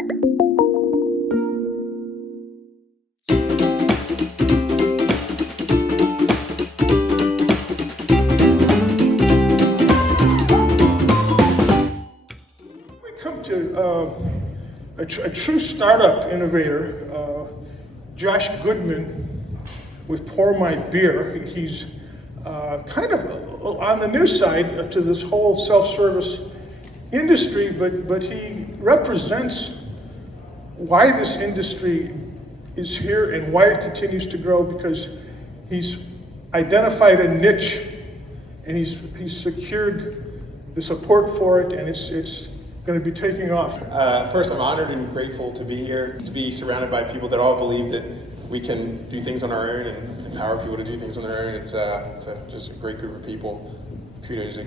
Come to a true startup innovator, Josh Goodman with PourMyBeer. He's kind of on the new side to this whole self-service industry, but he represents why this industry is here and why it continues to grow, because he's identified a niche and he's secured the support for it, and it's going to be taking off. First, I'm honored and grateful to be here, to be surrounded by people that all believe that we can do things on our own and empower people to do things on their own. It's just a great group of people. Kudos to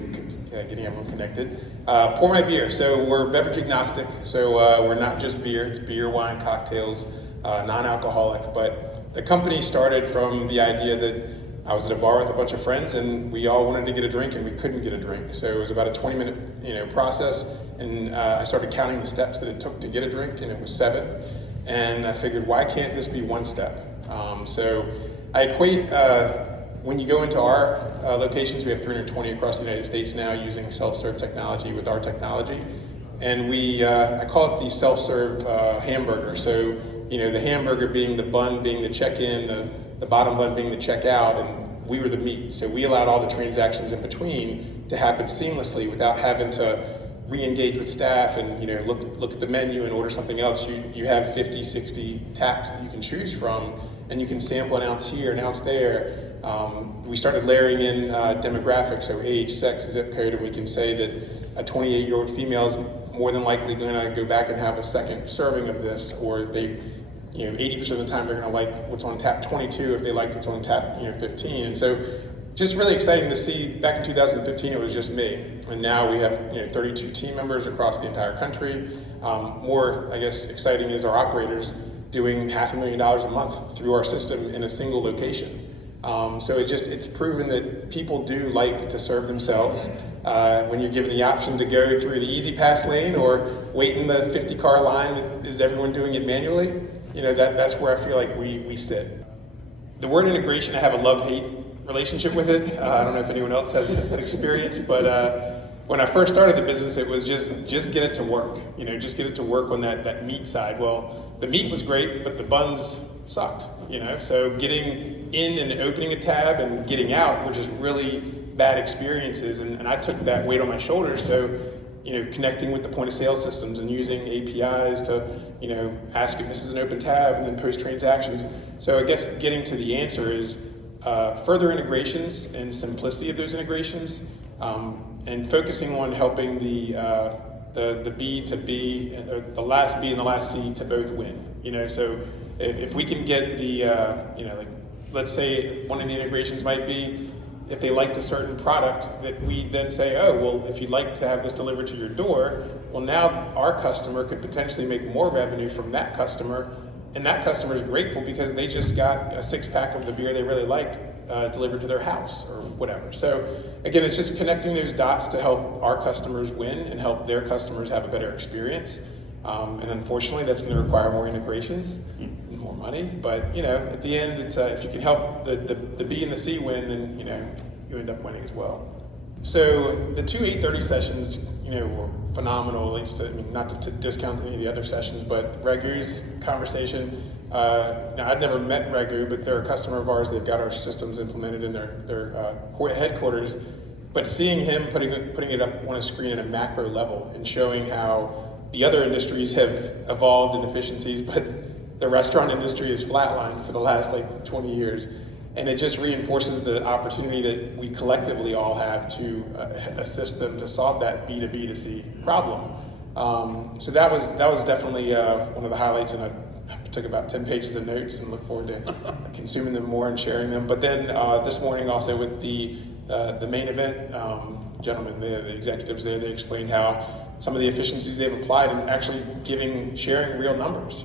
getting everyone connected. PourMyBeer. So we're beverage agnostic. So we're not just beer. It's beer, wine, cocktails, non-alcoholic. But the company started from the idea that I was at a bar with a bunch of friends and we all wanted to get a drink and we couldn't get a drink. So it was about a 20-minute process, and I started counting the steps that it took to get a drink, and it was 7. And I figured, why can't this be one step? So I equate, when you go into our locations, we have 320 across the United States now using self-serve technology with our technology. And I call it the self-serve hamburger. So, the hamburger being the bun, being the check-in, the bottom bun being the checkout, and we were the meat. So we allowed all the transactions in between to happen seamlessly without having to re-engage with staff and look at the menu and order something else. You have 50, 60 taps that you can choose from, and you can sample an ounce here, an ounce there. We started layering in demographics, so age, sex, zip code, and we can say that a 28-year-old female is more than likely going to go back and have a second serving of this, or they 80% of the time they're going to like what's on tap 22 if they liked what's on tap 15. And so just really exciting to see. Back in 2015 it was just me, and now we have 32 team members across the entire country. More, I guess, exciting is our operators doing $500,000 a month through our system in a single location. So it's proven that people do like to serve themselves. When you're given the option to go through the easy pass lane or wait in the 50-car line, is everyone doing it manually? That's where I feel like we sit. The word integration, I have a love-hate relationship with it. I don't know if anyone else has that experience, but when I first started the business, it was just get it to work. Just get it to work on that meat side. Well, the meat was great, but the buns sucked. So getting in and opening a tab and getting out, which is really bad experiences, and I took that weight on my shoulders. So connecting with the point of sale systems and using APIs to ask if this is an open tab and then post transactions. So I guess getting to the answer is further integrations and simplicity of those integrations, and focusing on helping the B to B, the last B and the last C to both win. So if we can get the let's say one of the integrations might be, if they liked a certain product, that we then say, oh, well, if you'd like to have this delivered to your door, well, now our customer could potentially make more revenue from that customer, and that customer is grateful because they just got a 6-pack of the beer they really liked delivered to their house or whatever. So again, it's just connecting those dots to help our customers win and help their customers have a better experience. And unfortunately, that's going to require more integrations and more money. But at the end, it's if you can help the B and the C win, then you end up winning as well. So the 2 8:30 sessions, were phenomenal. At least, not to discount any of the other sessions, but Ragu's conversation. Now, I'd never met Ragu, but they're a customer of ours. They've got our systems implemented in their headquarters. But seeing him putting it up on a screen at a macro level and showing how the other industries have evolved in efficiencies, but the restaurant industry is flatlined for the last 20 years. And it just reinforces the opportunity that we collectively all have to assist them to solve that B to B to C problem. So that was definitely one of the highlights, and I took about 10 pages of notes and look forward to consuming them more and sharing them. But then this morning also with the main event gentlemen, the executives there, they explained how some of the efficiencies they've applied and actually sharing real numbers.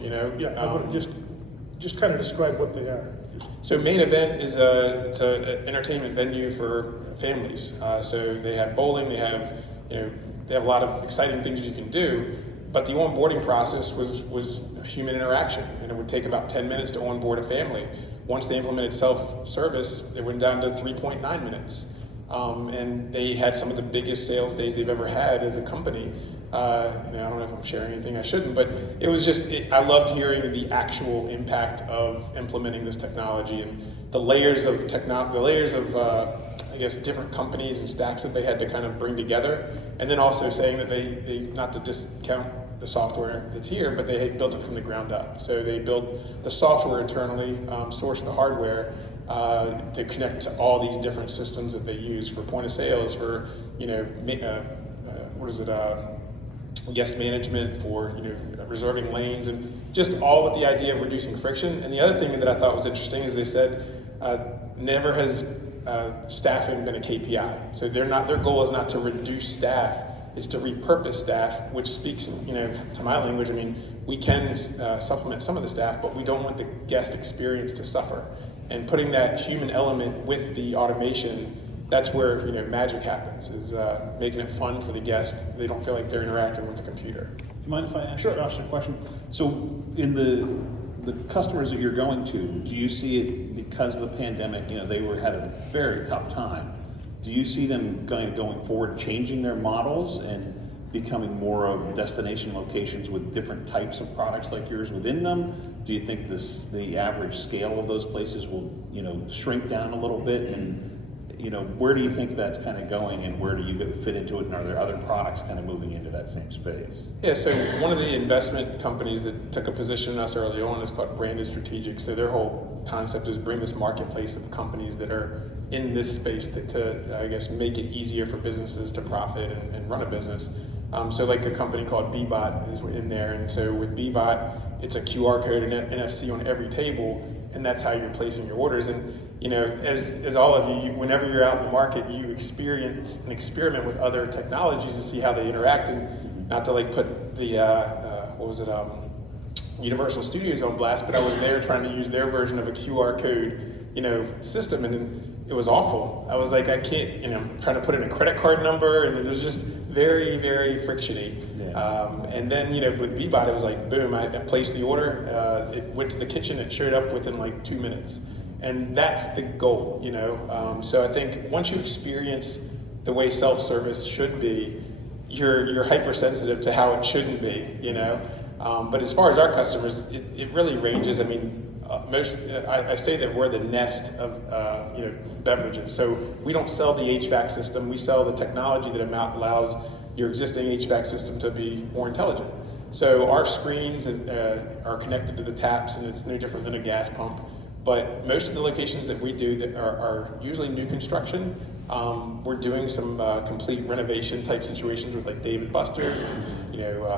Just kind of describe what they are. So main event is it's an entertainment venue for families. So they have bowling, they have a lot of exciting things you can do. but the onboarding process was human interaction, and it would take about 10 minutes to onboard a family. Once they implemented self-service, it went down to 3.9 minutes. And they had some of the biggest sales days they've ever had as a company. I don't know if I'm sharing anything I shouldn't, but it was just, I loved hearing the actual impact of implementing this technology and the layers of I guess, different companies and stacks that they had to kind of bring together. And then also saying that they not to discount the software that's here, but they had built it from the ground up. So they built the software internally, sourced the hardware, to connect to all these different systems that they use for point of sales, for guest management, for reserving lanes, and just all with the idea of reducing friction. And the other thing that I thought was interesting is they said never has staffing been a KPI. So their goal is not to reduce staff, it's to repurpose staff, which speaks to my language. I mean, we can supplement some of the staff, but we don't want the guest experience to suffer. And putting that human element with the automation, that's where magic happens, is making it fun for the guest. They don't feel like they're interacting with the computer. Do you mind if I ask Sure. Josh a question? So in the customers that you're going to, do you see it because of the pandemic, they had a very tough time. Do you see them going forward changing their models and becoming more of destination locations with different types of products like yours within them? Do you think the average scale of those places will shrink down a little bit? And where do you think that's kind of going, and where do you fit into it, and are there other products kind of moving into that same space? Yeah, so one of the investment companies that took a position in us early on is called Branded Strategic. So their whole concept is bring this marketplace of companies that are in this space to I guess, make it easier for businesses to profit and run a business. So like a company called Bbot is in there, and so with Bbot, it's a QR code and NFC on every table, and that's how you're placing your orders. And as all of you, whenever you're out in the market, you experience and experiment with other technologies to see how they interact, and not to put the Universal Studios on blast, but I was there trying to use their version of a QR code, system, and it was awful. I was like, I can't, trying to put in a credit card number, and it was just very, very frictiony. Yeah. And then, with Bbot, it was like, boom, I placed the order, it went to the kitchen, it showed up within 2 minutes. And that's the goal, So I think once you experience the way self-service should be, you're hypersensitive to how it shouldn't be, But as far as our customers, it really ranges. I mean, I say that we're the nest of beverages. So we don't sell the HVAC system. We sell the technology that allows your existing HVAC system to be more intelligent. So our screens are connected to the taps, and it's no different than a gas pump. But most of the locations that we do that are usually new construction, we're doing some complete renovation type situations with Dave & Buster's.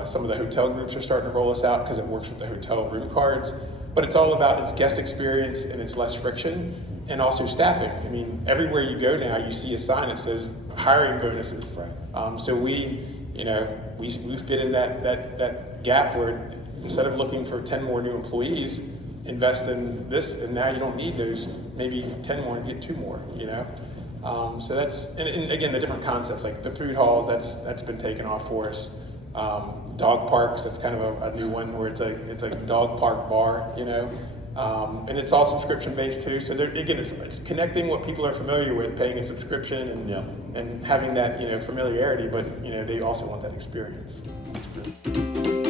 Some of the hotel groups are starting to roll us out because it works with the hotel room cards. But it's all about its guest experience and it's less friction, and also staffing. I mean, everywhere you go now, you see a sign that says hiring bonuses. Right. So we fit in that gap where instead of looking for 10 more new employees, invest in this, and now you don't need those maybe 10 more and get 2 more. So that's and again the different concepts like the food halls. That's been taken off for us. Dog parks, that's kind of a new one where it's like a dog park bar, and it's all subscription based too. So again, it's connecting what people are familiar with, paying a subscription and having that familiarity, but they also want that experience. That's good.